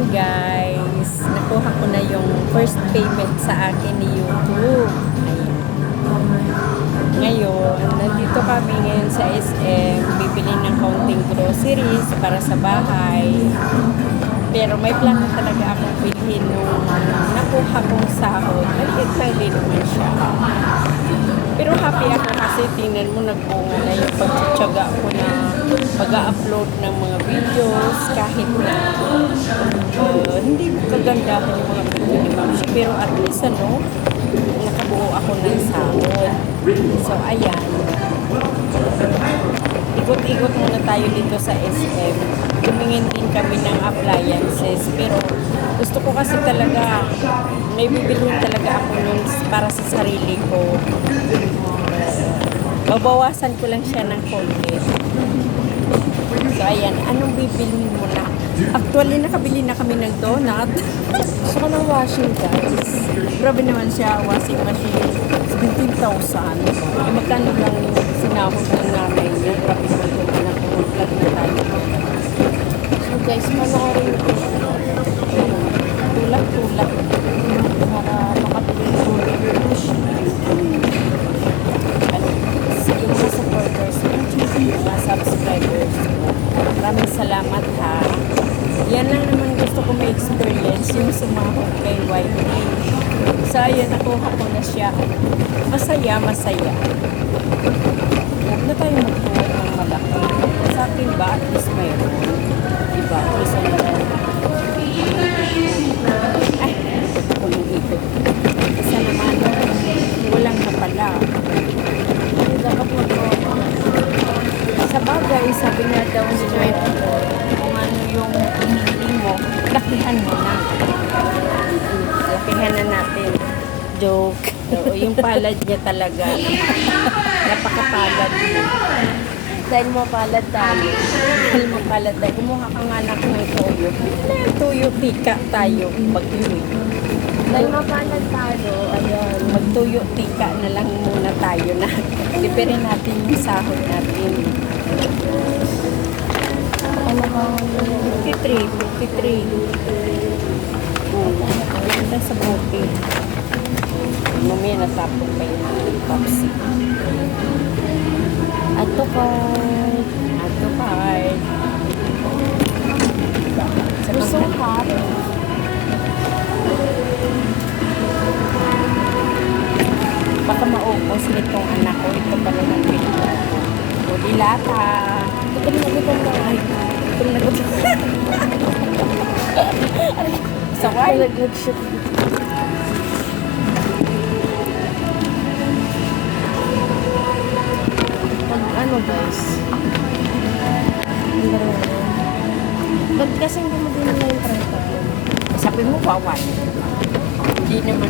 Ayan guys, nakuha ko na yung first payment sa akin ni YouTube. Ayan. Ngayon, nandito kami ngayon sa SM, bibili ng kaunting groceries para sa bahay. Pero may plano talaga akong bilhin nung nakuha kong sahod. Maliit lang din naman siya. Pero happy ako kasi tingnan mo nagbunga na yung pagtsatsaga ko na pag-upload ng mga videos kahit na hindi kagandahan yung mga video ni Mamsi. Pero at least nakabuo ako ng sahod. So ayan. Ikot-ikot muna tayo dito sa SM. Tumingin din kami ng appliances. Pero gusto ko kasi talaga, may bibilhin talaga ako nun para sa sarili ko. Babawasan ko lang siya ng konti. So ayan, anong bibilhin mo na? Actually, nakabili na kami ng donut. Gusto ko ng washing guys. Grabe naman siya, washing machine. 17,000. Eh, magkano lang sinahod ng nanay niya. Grabe naman ko na kumuplag na tayo. So guys, panoorin ko. Tulak-tulak. Para makapili ko siya. Sige mga supporters, mga subscribers. Maraming salamat ha. Yan lang naman gusto ko may experience yung sumahod kay YT. So ayun, nakuha ko na siya. Masaya, masaya. Huwag na tayo magtuwa ng malaki. Sa akin ba, at least mayroon. Diba? Kasi ay, ako yung ikot. Isa naman, walang na pala. Dapat magtuwa. Sa bagay, sabi nga daw ni Joy, kung ano yung hinili mo, lakihan mo na. Lakihan na natin. Joke. Oo, yung palad niya talaga. Napakapalad mo. Dahil mapalad tayo. Dahil mapalad tayo. Kumuha ka nga anak ng toyo. Toyo, tika tayo. Pag-iwi. Dahil mapalad tayo, ayun, magtuyo, tika na lang muna tayo na. Dipere natin yung sahod natin. Ano ba? 53. 53. Ganda sa bote. Mamaya natapon pa yung Popsi. Ato card. Ato card. You're so hot. Baka maupos nitong anak ko. Ito pala ng video. O dilata. Gutom na gutom na. Ay, gutom na gutom. Sakay. Good shit. Ano guys? Ba't kasi hindi mo din na yung 30? Sabi mo, wawan. Hindi naman